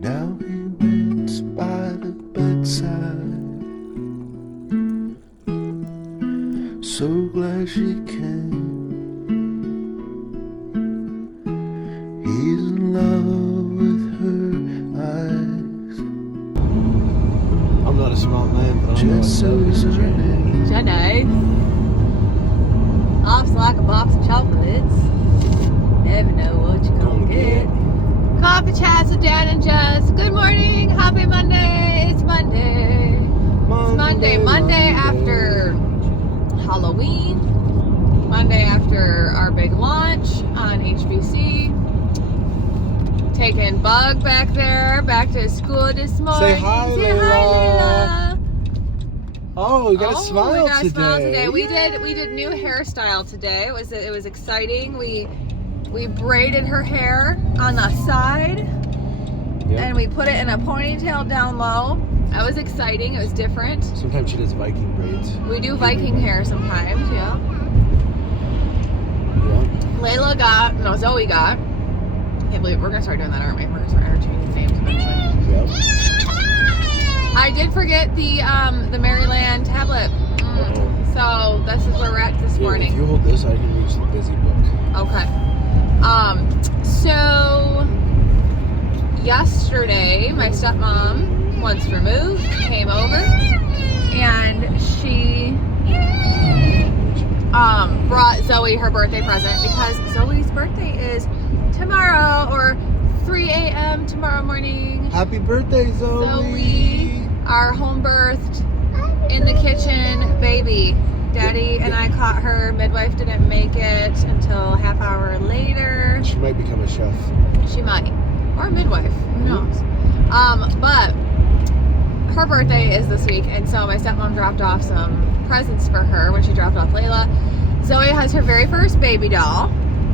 Now he waits by the bedside. So glad she came. He's in love with her eyes. I'm not a smart man, but I know Just so is her name. Jenny. Life's like a box of chocolates. Never know what you're gonna get. Coffee chats with Dan and Jess. Good morning. Happy Monday. It's Monday. It's Monday after Halloween. Monday after our big launch on HBC. Taking Bug back there, back to school this morning. Say hi, Layla. Oh, we got a smile today. We got a smile today. We did new hairstyle today. It was exciting. We braided her hair on the side, and we put it in a ponytail down low. That was exciting. It was different. Sometimes she does Viking braids. We do Viking hair sometimes, yeah. Zoe got. I can't believe we're gonna start doing that, aren't we? We're gonna start interchanging names eventually. Yep. I did forget the Maryland tablet. So this is where we're at this morning. If you hold this, I can reach the busy book. Okay. So yesterday my stepmom, once removed, came over and she brought Zoe her birthday present because Zoe's birthday is tomorrow, or 3 a.m. tomorrow morning. Happy birthday, Zoe! Zoe, our home birthed in the kitchen baby. Daddy and I caught her. Midwife didn't make it until a half hour later. She might become a chef. She might. Or a midwife. Who knows? But her birthday is this week, and so my stepmom dropped off some presents for her when she dropped off Layla. Zoe has her very first baby doll.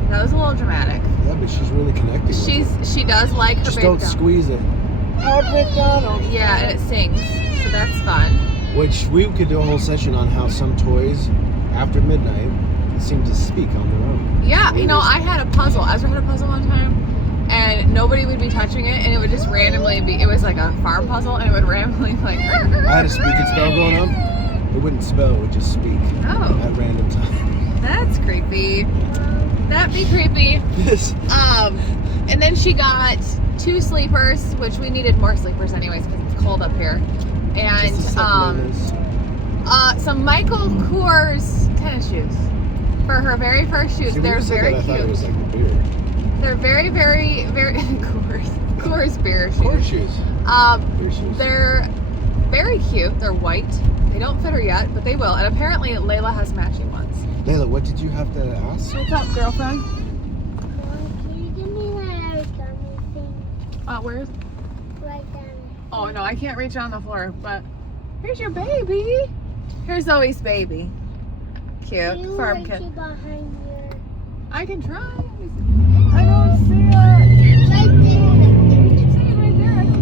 That was a little dramatic. Yeah, but she's really connecting. She does like her Just baby doll. don't squeeze it. Yeah, and it sings, so that's fun. Which we could do a whole session on how some toys, after midnight, seem to speak on their own. Yeah, I had a puzzle. Ezra had a puzzle one time, and nobody would be touching it, and it would just randomly be, it was like a farm puzzle, and it would randomly like... I had a speaking spell going on. It wouldn't spell, it would just speak. Oh. At random times. That's creepy. That'd be creepy. Yes. And then she got 2 sleepers, which we needed more sleepers anyways because it's cold up here. And some Michael Kors tennis shoes for her very first shoes. See, they're very I cute. thought it was like the beer. They're very, very, very Kors beer shoes. Kors shoes. Beer shoes. They're very cute. They're white. They don't fit her yet, but they will. And apparently Layla has matching ones. Layla, what did you have to ask? What's up, girlfriend? Can you give me that gummy thing? Where is? Right down. Oh no, I can't reach on the floor. But here's your baby. Here's Zoe's baby. Cute. You Farm reach kid. it behind your... I can try. I don't see it. Right there. You can see it right there. I don't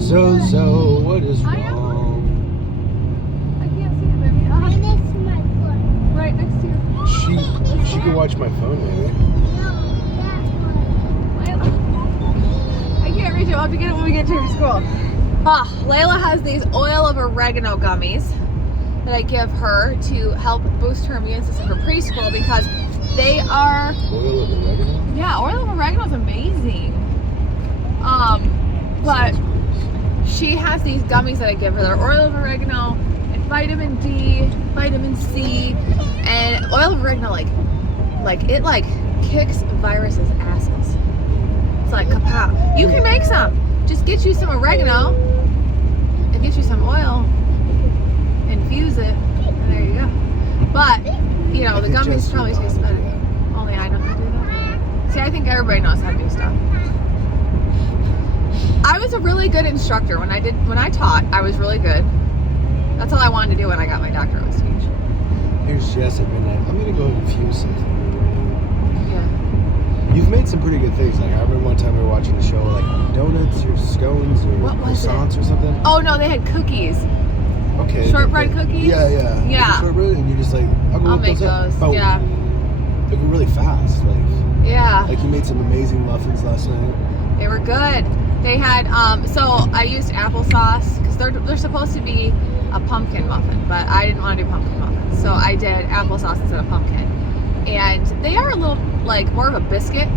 see it. So, what is I am. wrong? I can't see it, baby. Right next to my foot. Right next to you. She could watch my phone, maybe. No, that one. Layla. I can't reach it. We'll have to get it when we get to your school. Layla has these oil of oregano gummies that I give her to help boost her immune system for preschool because they are... Oil of oregano? Yeah, oil of oregano is amazing. But she has these gummies that I give her. They're oil of oregano and vitamin D, vitamin C, and oil of oregano it kicks viruses' asses. It's like kapow. You can make some. Just get you some oregano and get you some oil, infuse it, and there you go. But the gummies probably taste better. Only I know how to do that. See, I think everybody knows how to do stuff. I was a really good instructor when I taught. I was really good. That's all I wanted to do when I got my doctorate was teach. Here's Jess at midnight. I'm gonna go infuse something. Yeah. You've made some pretty good things. Like I remember one time we were watching the show, like donuts or scones or croissants or something. Oh no, they had cookies. Okay. Shortbread cookies? Yeah. Yeah. Shortbread, and you're just like, I'll make those. Boom. Yeah. They go really fast. Like Yeah. Like you made some amazing muffins last night. They were good. They had so I used applesauce because they're supposed to be a pumpkin muffin, but I didn't want to do pumpkin muffins, so I did applesauce instead of pumpkin. And they are a little like more of a biscuit,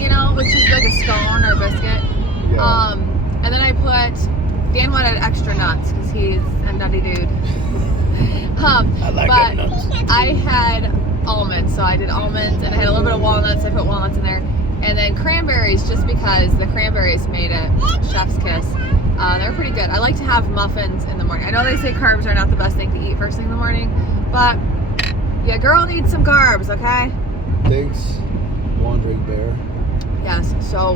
you know, which is like a scone or a biscuit. Yeah. And then I put Dan wanted extra nuts because he's a nutty dude. I like that nuts. I had almonds, so I did almonds, and I had a little bit of walnuts. I put walnuts in there. And then cranberries, just because the cranberries made it chef's kiss. They're pretty good. I like to have muffins in the morning. I know they say carbs are not the best thing to eat first thing in the morning, but yeah, girl needs some carbs, okay? Thanks, Wandering Bear. Yes, so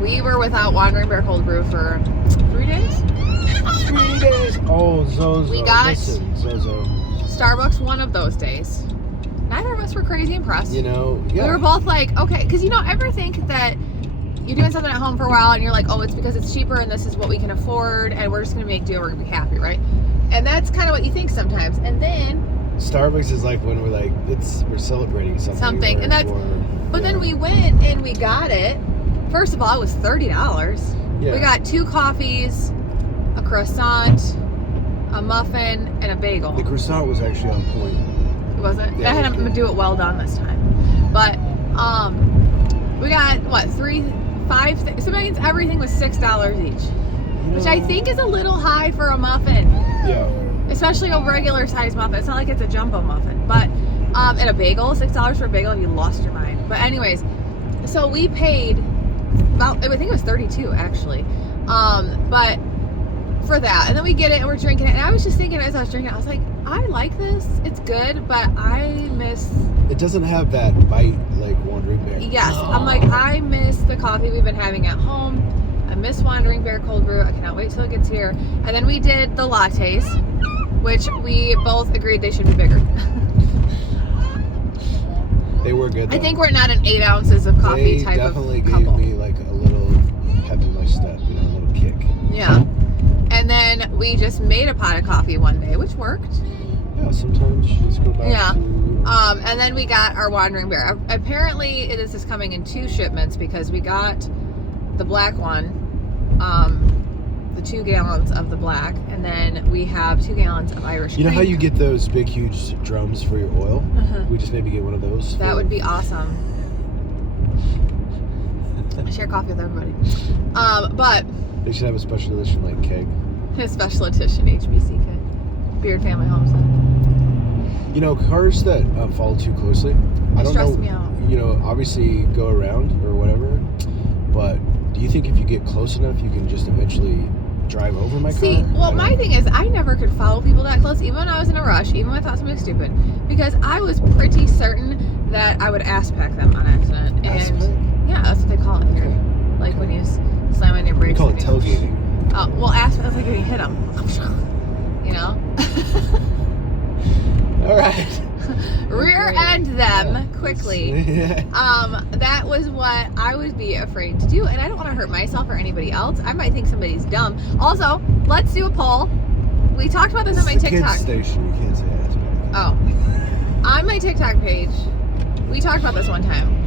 we were without Wandering Bear Cold Brew for 3 days. 3 days. Oh, Zozo. We got Listen, Zozo. Starbucks one of those days. Neither of us were crazy impressed. You know, yeah. We were both like, okay, because you know, ever think that you're doing something at home for a while and you're like, oh, it's because it's cheaper and this is what we can afford and we're just going to make do, we're going to be happy, right? And that's kind of what you think sometimes. And then Starbucks is like when we're like, we're celebrating something. and that's, but then we went and we got it. First of all, it was $30. Yeah. We got 2 coffees, a croissant, a muffin, and a bagel. The croissant was actually on point. Wasn't Yeah, I had it was to good. do it well done this time, but we got what 3, 5 so that means everything was $6 each, which I think is a little high for a muffin, Yeah. especially a regular size muffin. It's not like it's a jumbo muffin, but and a bagel, $6 for a bagel, you lost your mind. But anyways, so we paid about, I think it was 32 actually, but for that, and then we get it and we're drinking it, and I was just thinking as I was drinking it, I was like, I like this, it's good, but I miss, It doesn't have that bite like Wandering Bear. yes, I'm like, I miss the coffee we've been having at home. I miss Wandering Bear Cold Brew. I cannot wait till it gets here. And then we did the lattes, which we both agreed they should be bigger. They were good though. I think we're not an 8 ounces of coffee They type definitely of gave couple. me like a little pep in my step, you know, a little kick. Yeah. And then we just made a pot of coffee one day, which worked. Yeah, sometimes you just go back Yeah. to, you know, And then we got our Wandering Bear. Apparently, this is coming in 2 shipments because we got the black one, the 2 gallons of the black, and then we have 2 gallons of Irish You know cream. how you get those big, huge drums for your oil? Uh-huh. We just maybe get one of those. That would be awesome. I share coffee with everybody. But They should have a special edition like keg. a special edition HBCK. Beard Family Homestead. You know, cars that follow too closely, I don't Stress know, me out. you know, obviously go around or whatever, but do you think if you get close enough, you can just eventually drive over my See, car? well, my thing is, I never could follow people that close, even when I was in a rush, even when I thought something was stupid, because I was pretty certain that I would ass pack them on accident. And Ass-pack? yeah, that's what they call it here. Like when you slam on your We brakes. call it and you- tailgating. Oh, well, ass pack, that's like when you hit them. You know? All right. Rear end them quickly. That was what I would be afraid to do, and I don't want to hurt myself or anybody else. I might think somebody's dumb. Also, let's do a poll. We talked about this on my It's the TikTok. kids station. You can't say ass pack. Oh, on my TikTok page, we talked about this one time.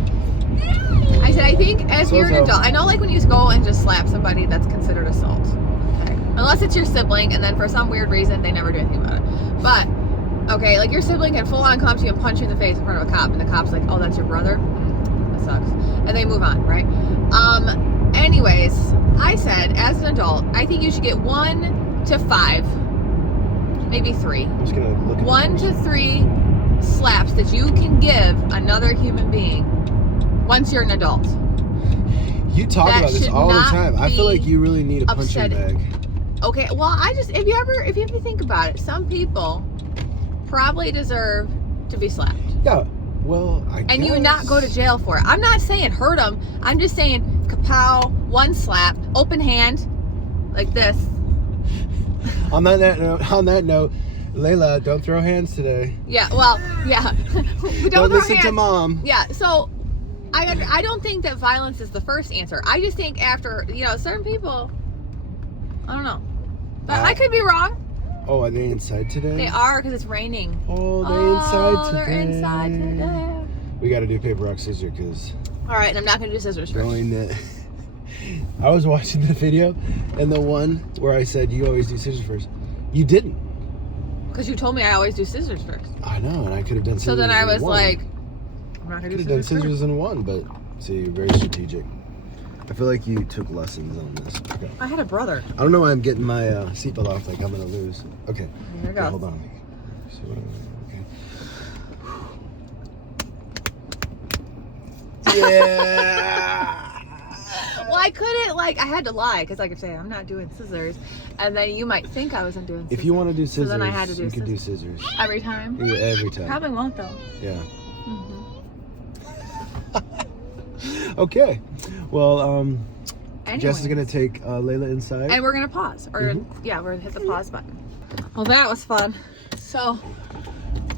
I said, I think if you're an adult, I know like when you go and just slap somebody, that's considered assault. Okay. Unless it's your sibling, and then for some weird reason, they never do anything about it. But, okay, like your sibling can full on come up to you and punch you in the face in front of a cop, and the cop's like, oh, that's your brother? That sucks. And they move on, right? Anyways, I said, as an adult, I think you should get 1 to 5, maybe 3. I'm just gonna look at 1 to 3 slaps that you can give another human being once you're an adult. You talk that about this should all the not time. I feel be like you really need a punching upsetting. bag. Okay, well, if you ever think about it, some people probably deserve to be slapped. Yeah. Well, I guess. And you not go to jail for it. I'm not saying hurt them. I'm just saying kapow, 1 slap, open hand, like this. On that note, Layla, don't throw hands today. Yeah, well, yeah. We Don't throw listen to hands. Mom. Yeah, so I don't think that violence is the first answer. I just think after, certain people, I don't know. But I could be wrong. Oh, are they inside today? They are, because it's raining. Oh, They're inside today. We got to do paper, rock, scissors because All right, and I'm not gonna do scissors first. knowing that I was watching the video and the one where I said you always do scissors first, you didn't. Because you told me I always do scissors first. I know, and I could have done scissors. So then I in was one. like, I'm not gonna Could do have done scissors scissors first. in one, but see, you're very strategic. I feel like you took lessons on this. Okay. I had a brother. I don't know why I'm getting my seatbelt off like I'm gonna lose. Okay. Here we Okay, go. hold on. So, okay. Yeah. Well, I couldn't, like, I had to lie because I could say I'm not doing scissors, and then you might think I wasn't doing scissors. If you want to do scissors, then I had to do you can do scissors. Every time? Yeah, every time. Probably won't, though. Yeah. Mm-hmm. Okay. Well, Jess is Anyways. gonna take Layla inside. And we're going to pause. Or, yeah, we're going to hit the pause button. Well, that was fun. So,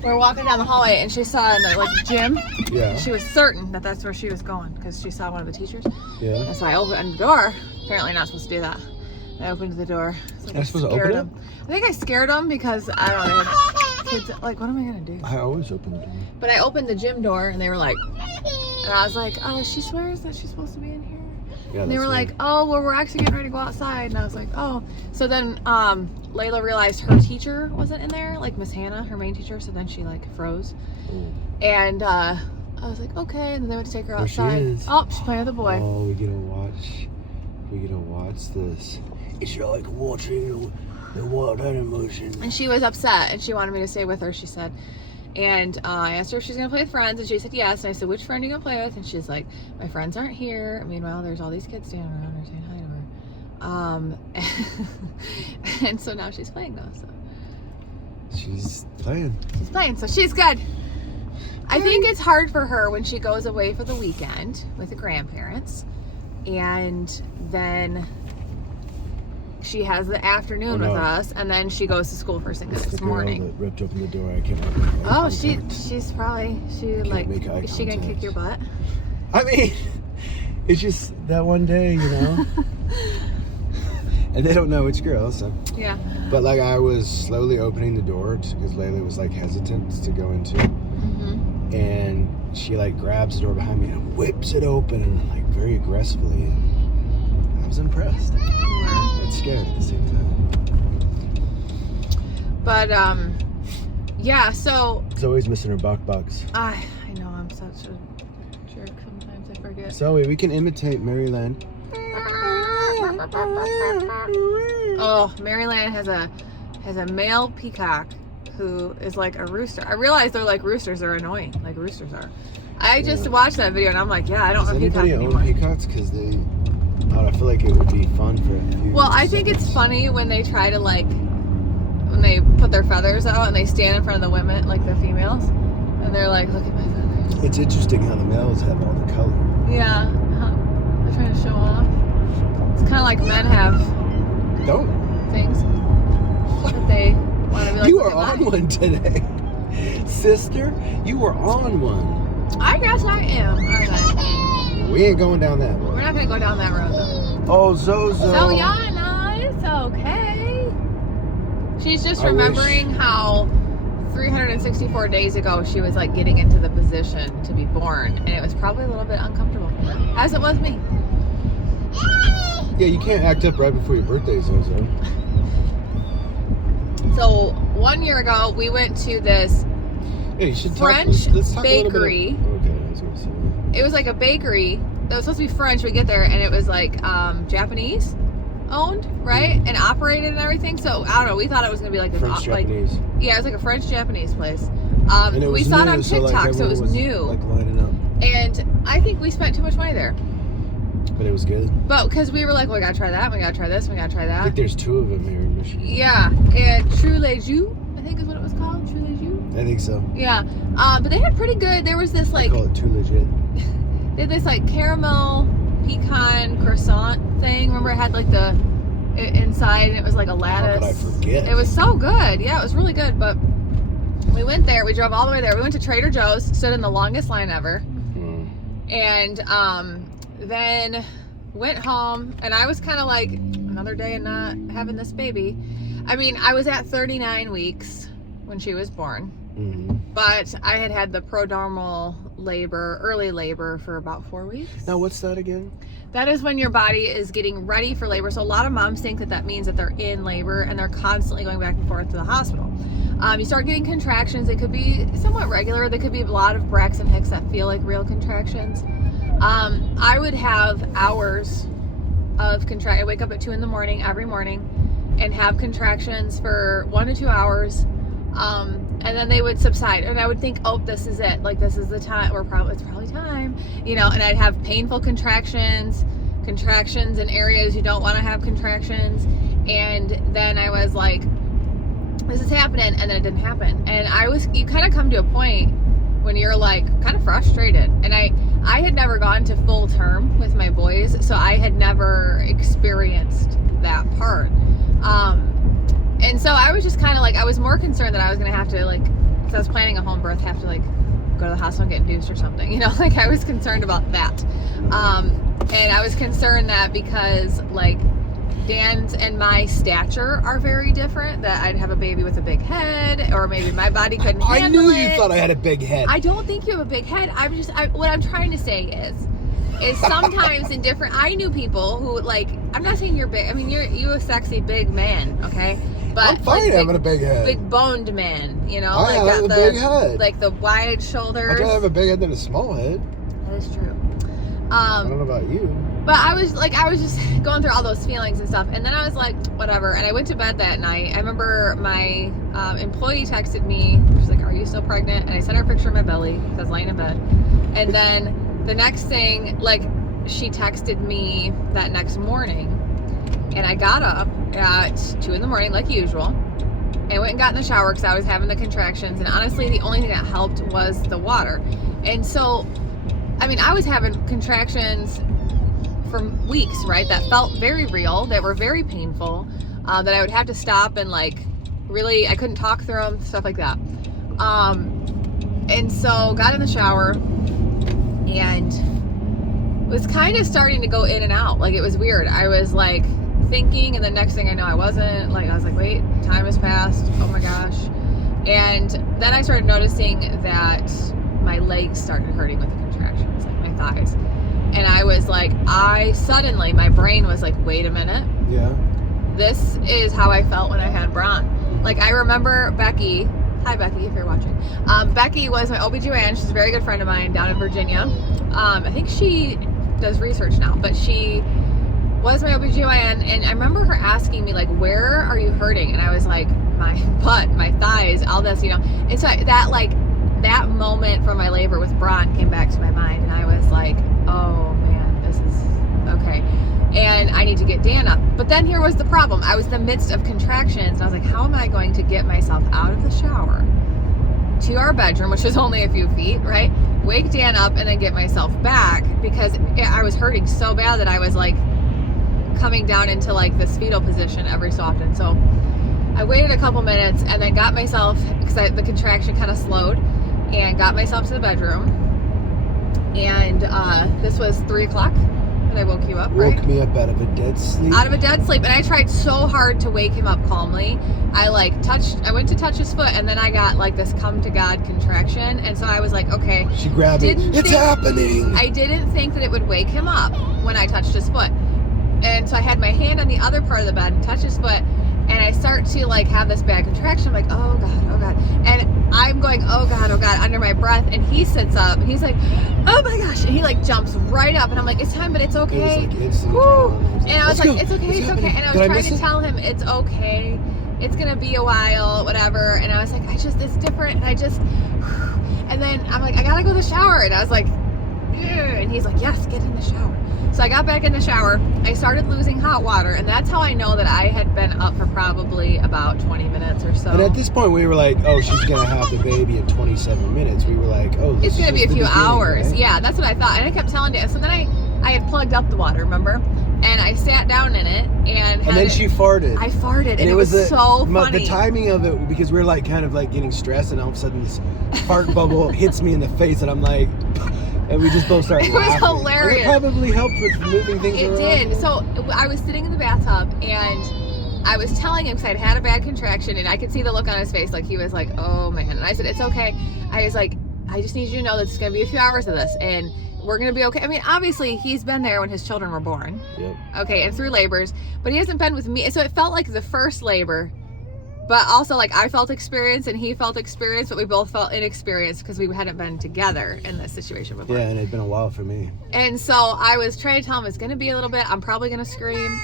we're walking down the hallway, and she saw in the, like, gym. Yeah. She was certain that that's where she was going because she saw one of the teachers. Yeah. And so I opened the door. Apparently not supposed to do that. I opened the door. So You're supposed to open it? I think I scared him because I don't know. Kids, like, what am I gonna do? I always open the door. But I opened the gym door and they were like, and I was like, oh, she swears that she's supposed to be in here. Yeah. And they were like, oh, well, we're actually getting ready to go outside. And I was like, oh. So then Layla realized her teacher wasn't in there, like Miss Hannah, her main teacher. So then she like froze. Ooh. And I was like, okay. And then they went to take her There she outside. is. Oh, she's playing with the boy. Oh, we're gonna watch this. It's like watching the wild animation. And she was upset and she wanted me to stay with her, she said. And I asked her if she's going to play with friends, and she said yes. And I said, which friend are you going to play with? And she's like, my friends aren't here. Meanwhile, there's all these kids standing around her saying hi to her. And so now she's playing though. So She's playing. she's playing, so she's good. I think it's hard for her when she goes away for the weekend with the grandparents. And then she has the afternoon with us, and then she goes to school first thing the It's the next girl morning. that ripped open the door. I can't make eye Oh, contact. she's probably, like, make eye is she gonna kick contact. your butt? I mean, it's just that one day, you know. And they don't know which girl, so. Yeah. But like I was slowly opening the door because Layla was like hesitant to go into it, Mm-hmm. and she like grabs the door behind me and whips it open and like very aggressively. And I was impressed. It's scared at the same time. But yeah. So It's always missing her box. I know I'm such a jerk. Sometimes I forget. Zoe, we can imitate Maryland. Oh, Maryland has a male peacock who is like a rooster. I realize they're like roosters are annoying, like roosters are. I just Yeah. watched that video and I'm like, yeah, I don't Does have a peacock anybody anymore. own peacocks? Because they, I feel like it would be fun for a few Well, I think it's seconds. funny when they try to like, when they put their feathers out and they stand in front of the women, like the females, and they're like, look at my feathers. It's interesting how the males have all the color. Yeah, they're trying to show off. It's kind of like men have Don't. things that they want to be like. You "Look are at on mine." one today. Sister, you were on one. I guess I am, aren't I? We ain't going down that road. We're not gonna go down that road though. Oh, Zozo. So yeah, no, it's okay. She's just I remembering how 364 days ago she was like getting into the position to be born, and it was probably a little bit uncomfortable, as it was me. Yeah, you can't act up right before your birthday, Zozo. So 1 year ago, we went to this. Hey, you should French talk, let's talk a little bakery. bit okay, I was gonna say. It was like a bakery that was supposed to be French. We get there, and it was like Japanese owned, right, and operated and everything. So I don't know. We thought it was gonna be like this, French Japanese. yeah, it was like a French Japanese place. And it We was saw it new, on so, like, TikTok, so it was everyone new. Like lining up, And I think we spent too much money there. but it was good. But because we were like, well, we gotta try that, we gotta try this, we gotta try I that. think there's two of them here in Michigan. Yeah, and True Les Jus, I think is what it was called. True Les Jus. I think so. Yeah, but they had pretty good. There was this I like, call it too legit. they had this like caramel pecan croissant thing. Remember, it had like the inside, and it was like a lattice. How could I forget? It was so good. Yeah, it was really good. But we went there. We drove all the way there. We went to Trader Joe's, stood in the longest line ever. And then went home, and I was kind of like, another day and not having this baby. I mean, I was at 39 weeks when she was born. But I had the prodromal labor, early labor, for about 4 weeks. Now, what's that again? That is when your body is getting ready for labor. So a lot of moms think that means that they're in labor and they're constantly going back and forth to the hospital. You start getting contractions. They could be somewhat regular. They could be a lot of Braxton Hicks that feel like real contractions. I would have hours of I wake up at 2 a.m. every morning and have contractions for 1 to 2 hours. And then they would subside, and I would think, oh, this is it. Like, this is the time, or it's probably time, and I'd have painful contractions in areas you don't want to have contractions. And then I was like, this is happening, and then it didn't happen. And you kind of come to a point when you're like kind of frustrated. And I had never gone to full term with my boys, so I had never experienced that part. And so I was just kind of like, I was more concerned that I was going to have to, like, because I was planning a home birth, have to, like, go to the hospital and get induced or something, like, I was concerned about that. And I was concerned that because, like, Dan's and my stature are very different, that I'd have a baby with a big head, or maybe my body couldn't handle it. I knew you thought I had a big head. I don't think you have a big head. What I'm trying to say is sometimes in different, I knew people who, like, I'm not saying you're big. I mean, you're a sexy big man, okay? But I'm fine having a big head. Big boned man, I like have a big head. Like the wide shoulders. I'd rather have a big head than a small head. That is true. I don't know about you. But I was just going through all those feelings and stuff, and then I was like, whatever. And I went to bed that night. I remember my employee texted me. She's like, "Are you still pregnant?" And I sent her a picture of my belly because I was laying in bed. And then the next thing, like, she texted me that next morning. And I got up at 2 a.m, like usual, and went and got in the shower because I was having the contractions. And honestly, the only thing that helped was the water. And so, I mean, I was having contractions for weeks, right? That felt very real, that were very painful, that I would have to stop and, like, really, I couldn't talk through them, stuff like that. And so got in the shower and was kind of starting to go in and out. Like, it was weird. I was like thinking, and the next thing I know, I wasn't. Like, I was like, wait, time has passed. Oh my gosh. And then I started noticing that my legs started hurting with the contractions, like my thighs. And I was like, suddenly, my brain was like, wait a minute. Yeah. This is how I felt when I had Bron. Like, I remember Becky. Hi, Becky, if you're watching. Becky was my OBGYN. She's a very good friend of mine down in Virginia. I think she does research now, but she was my OBGYN, and I remember her asking me, like, where are you hurting? And I was like, my butt, my thighs, all this, And so that moment from my labor with Bron came back to my mind, and I was like, oh man, this is okay. And I need to get Dan up. But then here was the problem. I was in the midst of contractions, and I was like, how am I going to get myself out of the shower to our bedroom, which was only a few feet, right? Wake Dan up and then get myself back, because I was hurting so bad that I was like coming down into like this fetal position every so often. So I waited a couple minutes and then got myself, because the contraction kind of slowed, and got myself to the bedroom. And this was 3 o'clock that I woke you up, right? Woke me up out of a dead sleep. Out of a dead sleep. And I tried so hard to wake him up calmly. I went to touch his foot, and then I got like this come to God contraction. And so I was like, okay. She grabbed me. It's happening. I didn't think that it would wake him up when I touched his foot. And so I had my hand on the other part of the bed and touched his foot. And I start to like have this bad contraction. I'm like, oh God. And I'm going, oh God, under my breath. And he sits up and he's like, oh my gosh. And he like jumps right up. And I'm like, it's time, but it's okay. It was like instant and I was like, go. it's okay. And I was trying to tell him, it's okay. It's going to be a while, whatever. And I was like, it's different. And then I'm like, I got to go to the shower. And I was like, and he's like, yes, get in the shower. So I got back in the shower. I started losing hot water, and that's how I know that I had been up for probably about 20 minutes or so. And at this point, we were like, oh, she's going to have the baby in 27 minutes. We were like, oh, it's going to be a few hours. Right? Yeah, that's what I thought. And I kept telling Dan. So then I had plugged up the water, remember? And I sat down in it, and then she farted. I farted, and it was so funny. The timing of it, because we're like kind of like getting stressed, and all of a sudden this fart bubble hits me in the face, and I'm like... And we just both started laughing. It was hilarious. And it probably helped with moving things around. It did. So I was sitting in the bathtub, and I was telling him, because I'd had a bad contraction, and I could see the look on his face, like he was like, oh man. And I said, it's okay. I was like, I just need you to know that it's going to be a few hours of this, and we're going to be okay. I mean, obviously, he's been there when his children were born. Yep. Okay, and through labors, but he hasn't been with me. So it felt like the first labor, but also like I felt experience and he felt experience, but we both felt inexperienced because we hadn't been together in this situation before. Yeah, and it'd been a while for me. And so I was trying to tell him it's going to be a little bit. I'm probably going to scream.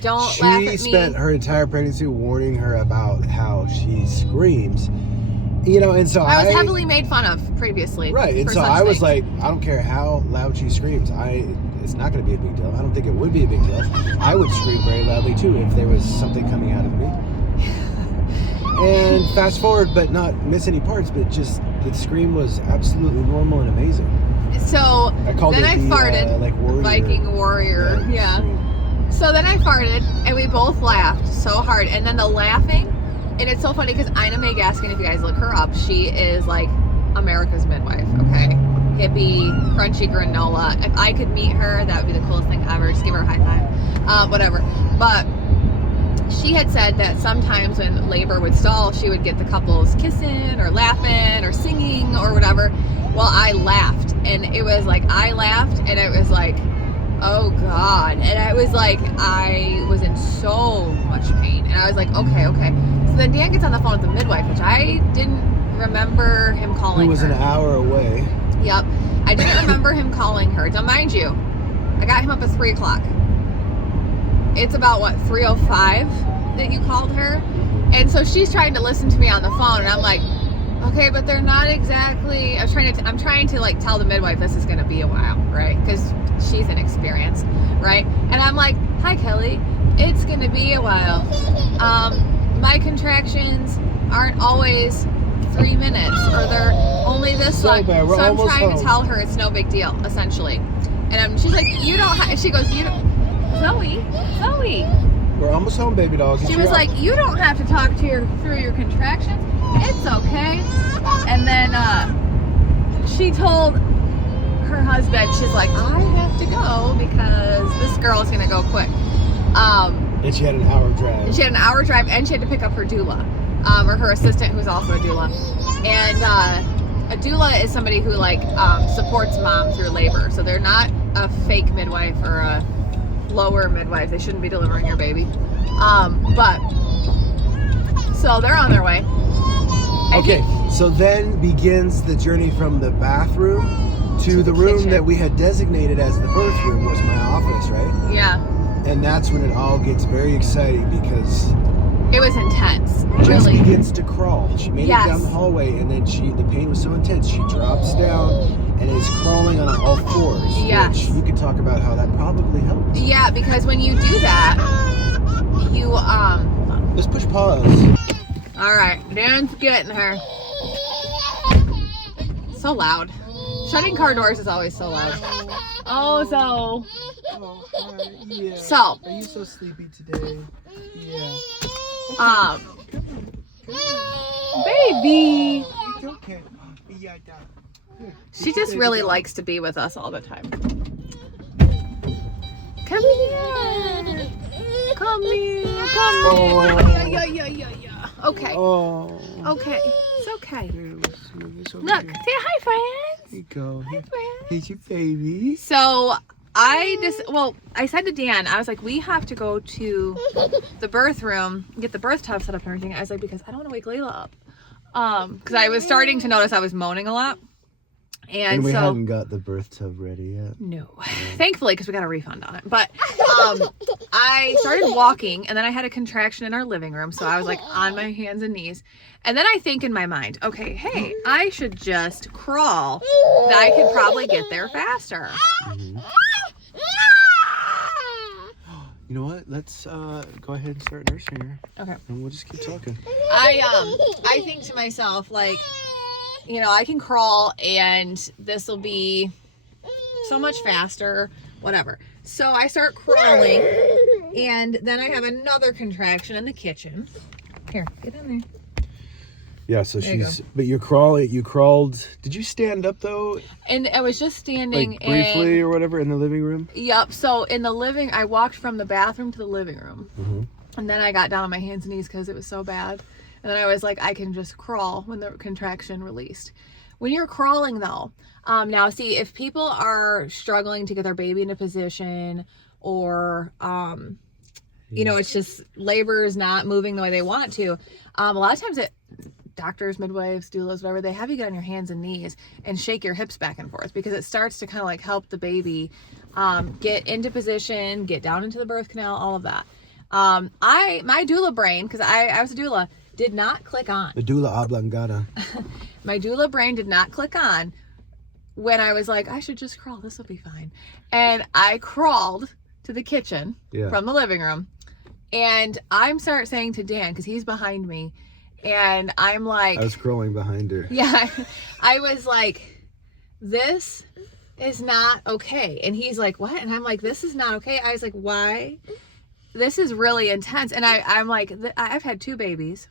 Don't laugh at me. She spent her entire pregnancy warning her about how she screams. You know, and so I was heavily made fun of previously. Right, and so I was like, I don't care how loud she screams. It's not going to be a big deal. I don't think it would be a big deal. I would scream very loudly too if there was something coming out of me. And fast forward, but not miss any parts, but just the scream was absolutely normal and amazing. So I called then it I the, farted, like warrior. Viking warrior. Yeah. So then I farted, and we both laughed so hard. And then the laughing, and it's so funny because Ina Mae Gaskin, if you guys look her up, she is like America's midwife, okay? Hippie, crunchy granola. If I could meet her, that would be the coolest thing ever. Just give her a high five. Whatever. But she had said that sometimes when labor would stall, she would get the couples kissing or laughing or singing or whatever. Well, I laughed, and it was like I laughed, and it was like, oh God. And I was like, I was in so much pain. And I was like, okay. So then Dan gets on the phone with the midwife, which I didn't remember him calling her. It was an hour away. Yep. I didn't remember him calling her. Now, mind you, I got him up at 3 o'clock. It's about, 3:05 that you called her? And so she's trying to listen to me on the phone, and I'm like, okay, but they're not exactly, I'm trying to like tell the midwife this is going to be a while, right? Because she's inexperienced, right? And I'm like, hi Kelly, it's going to be a while. My contractions aren't always 3 minutes, or they're only this long. So I'm trying to tell her it's no big deal, essentially. And she's like, you don't have, she goes, Zoe. We're almost home, baby doll. She was like, you don't have to talk through your contractions. It's okay. And then she told her husband, she's like, I have to go because this girl is going to go quick. And she had an hour drive. She had an hour drive, and she had to pick up her doula, or her assistant, who's also a doula. And a doula is somebody who like supports mom through labor. So they're not a fake midwife or a lower midwife. They shouldn't be delivering your baby. But so they're on their way. Okay, so then begins the journey from the bathroom to the room kitchen that we had designated as the birth room was my office, right? Yeah. And that's when it all gets very exciting because it was intense. Jess Really. begins to crawl. She made it down the hallway, and then the pain was so intense, she drops down and is crawling on all fours. Yes. Which you could talk about how that probably helped. Yeah, because when you do that, you Let's push pause. all right, Dan's getting her. So loud. Shutting car doors is always so loud. Oh, Oh, hi. Yeah. So. Are you so sleepy today? Yeah. Baby. Okay. Yeah, She just really likes to be with us all the time. Come here. Come here. Yeah. Okay. Oh. Okay. It's okay. It's okay. Look, say hi, friends. Here you go. Hi, friends. Here's your baby. So I said to Dan, I was like, we have to go to the birth room, get the birth tub set up and everything. I was like, because I don't want to wake Layla up. Because I was starting to notice I was moaning a lot. And we so, haven't got the birth tub ready yet. No. Thankfully, because we got a refund on it. But I started walking, and then I had a contraction in our living room. So I was like on my hands and knees. And then I think in my mind, okay, hey, I should just crawl. I could probably get there faster. Mm-hmm. You know what? Let's go ahead and start nursing her. Okay. And we'll just keep talking. I think to myself, like, you know, I can crawl and this will be so much faster, whatever. So I start crawling, and then I have another contraction in the kitchen. Here, get in there. Yeah, so but you crawled. Did you stand up though? And I was just standing like briefly or whatever in the living room? Yep. So in the I walked from the bathroom to the living room. Mm-hmm. And then I got down on my hands and knees because it was so bad. And then I was like, I can just crawl when the contraction released. When you're crawling though, now see, if people are struggling to get their baby into position, or, you know, it's just labor is not moving the way they want to. A lot of times doctors, midwives, doulas, whatever, they have you get on your hands and knees and shake your hips back and forth, because it starts to kind of like help the baby get into position, get down into the birth canal, all of that. My doula brain, because I was a doula, did not click on. The doula oblongata. My doula brain did not click on when I was like, I should just crawl. This will be fine. And I crawled to the kitchen from the living room. And I'm start saying to Dan, because he's behind me, and I'm like... I was crawling behind her. Yeah. I was like, this is not okay. And he's like, what? And I'm like, this is not okay. I was like, why? This is really intense. And I'm like, I've had 2 babies,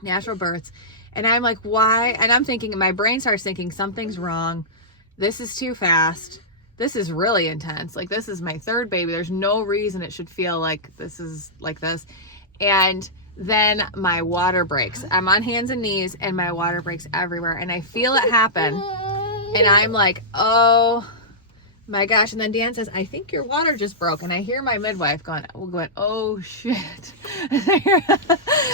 natural births. And I'm like, why? And I'm thinking, my brain starts thinking something's wrong. This is too fast. This is really intense. Like, this is my 3rd baby. There's no reason it should feel like this is like this. And then my water breaks. I'm on hands and knees and my water breaks everywhere. And I feel it happen. And I'm like, oh my gosh. And then Dan says, I think your water just broke. And I hear my midwife going, oh shit.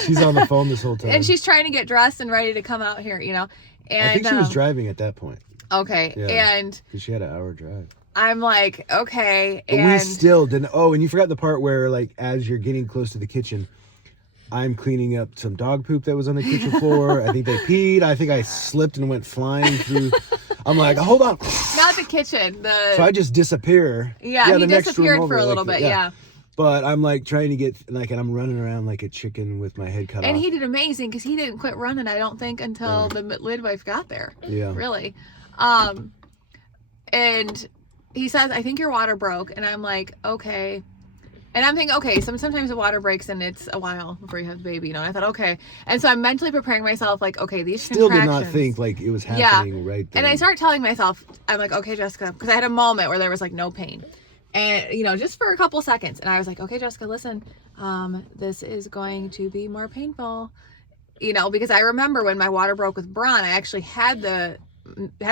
She's on the phone this whole time. And she's trying to get dressed and ready to come out here, you know. And I think she was driving at that point. Okay. Yeah, and because she had an hour drive. I'm like, okay. But we still didn't. Oh, and you forgot the part where, like, as you're getting close to the kitchen, I'm cleaning up some dog poop that was on the kitchen floor. I think they peed. I think I slipped and went flying through. I'm like, hold on. Not the kitchen. So I just disappear. Yeah, he disappeared for a little bit. Yeah. But I'm like trying to get, like, and I'm running around like a chicken with my head cut off. And he did amazing, because he didn't quit running, I don't think, until the midwife got there. Yeah. Really. And he says, I think your water broke. And I'm like, okay. And I'm thinking, okay, sometimes the water breaks and it's a while before you have the baby, you know. And I thought, okay. And so I'm mentally preparing myself, like, okay, these still contractions. did not think like it was happening right there. And I start telling myself, I'm like, okay, Jessica, because I had a moment where there was like no pain. And, you know, just for a couple seconds. And I was like, okay, Jessica, listen, this is going to be more painful, you know, because I remember when my water broke with Braun, I actually had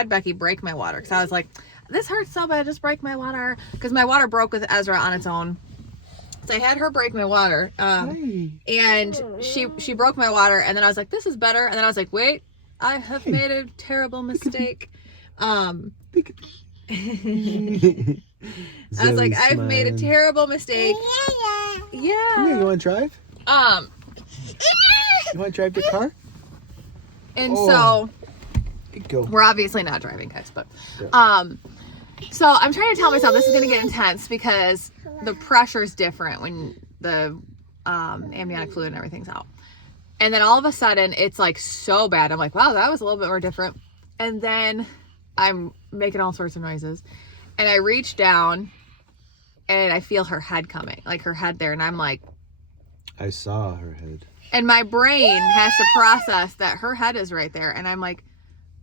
Becky break my water, because I was like, this hurts so bad, just break my water, because my water broke with Ezra on its own. So I had her break my water, and she broke my water, and then I was like, this is better, and then I was like, wait, I have made a terrible mistake. I was like, I've made a terrible mistake. Yeah. You want to drive? You want to drive the car? And so go. We're obviously not driving, guys, but so I'm trying to tell myself this is going to get intense, because the pressure is different when the amniotic fluid and everything's out. And then all of a sudden it's like so bad. I'm like, wow, that was a little bit more different. And then I'm making all sorts of noises, and I reach down and I feel her head coming, like her head there. And I'm like, I saw her head. And my brain has to process that her head is right there. And I'm like,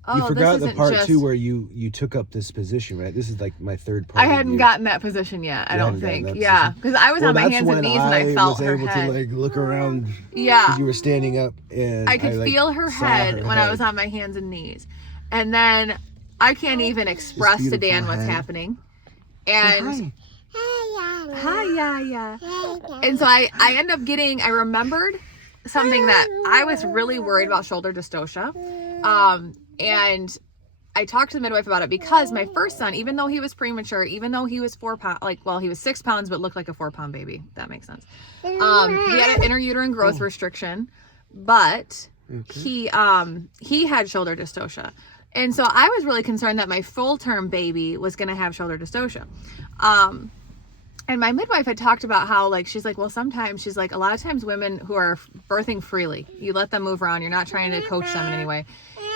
oh, you forgot this the part just... too where you took up this position, right? This is like my 3rd part. I hadn't gotten that position yet, I don't think. Yeah, because I was on my hands and knees and I felt her head. I was able to like look around. Yeah. You were standing up and I could feel her head when I was on my hands and knees. And I can't even express to Dan what's happening. And hi, yeah. And so I end up I remembered something that I was really worried about, shoulder dystocia. And I talked to the midwife about it, because my first son, even though he was premature, even though he was 4 pounds, he was 6 pounds, but looked like a 4-pound baby. That makes sense. He had an intrauterine growth restriction, but he had shoulder dystocia. And so I was really concerned that my full-term baby was going to have shoulder dystocia. And my midwife had talked about how, like, she's like, well, sometimes, she's like, a lot of times women who are birthing freely, you let them move around. You're not trying to coach them in any way.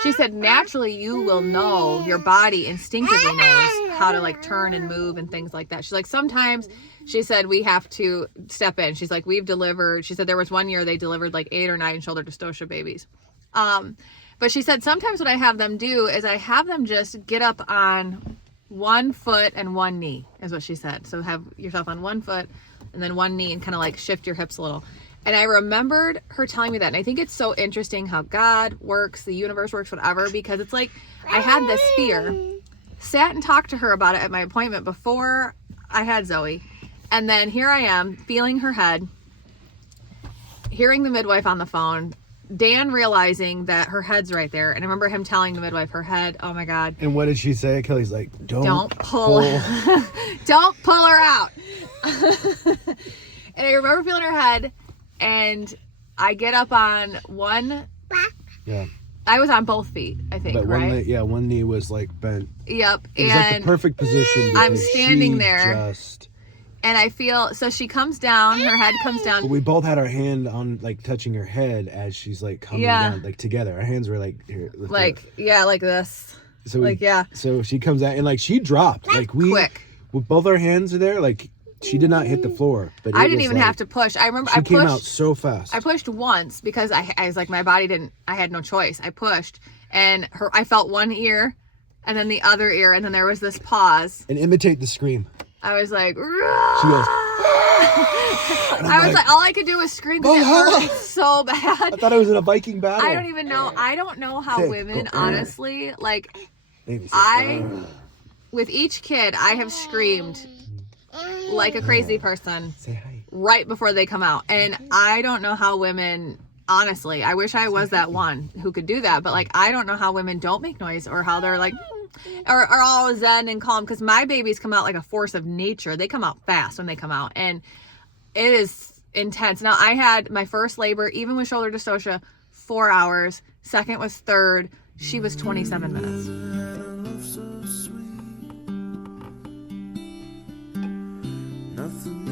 She said, naturally, you will know, your body instinctively knows how to, like, turn and move and things like that. She's like, sometimes, she said, we have to step in. She's like, she said there was one year they delivered like 8 or 9 shoulder dystocia babies. But she said, sometimes what I have them do is I have them just get up on 1 foot and 1 knee, is what she said. So have yourself on 1 foot and then one knee, and kind of like shift your hips a little. And I remembered her telling me that. And I think it's so interesting how God works, the universe works, whatever, because it's like I had this fear, sat and talked to her about it at my appointment before I had Zoe. And then here I am feeling her head, hearing the midwife on the phone, Dan realizing that her head's right there. And I remember him telling the midwife her head, oh my God. And what did she say? Kelly's like, don't pull. Don't pull her out. And I remember feeling her head, and I get up on one. Yeah. I was on both feet, I think, But right? one knee was like bent. Yep. It was like the perfect position. I'm standing there. Just... And I feel, so she comes down, her head comes down. But we both had our hand on, like, touching her head as she's, like, coming down, like, together. Our hands were, like, here. Like this. So like, yeah. So she comes out, and, like, she dropped. Like, quick. With both our hands there, like, she did not hit the floor. But I didn't even have to push. I remember she came out so fast. I pushed once because I was like, my body didn't, I had no choice. I pushed, and I felt one ear, and then the other ear, and then there was this pause. And imitate the scream. I was like, Rah! She goes, I was like, all I could do was scream because it hurt so bad. I thought I was in a Viking battle. I don't even know. I don't know how women, honestly, like, with each kid, I have screamed like a crazy person right before they come out. And I don't know how women, honestly, I wish I was that one who could do that. But, like, I don't know how women don't make noise, or how they're like, or all zen and calm, because my babies come out like a force of nature. They come out fast when they come out, and it is intense. Now, I had my first labor, even with shoulder dystocia, 4 hours. Second was third. She was 27 minutes. Nothing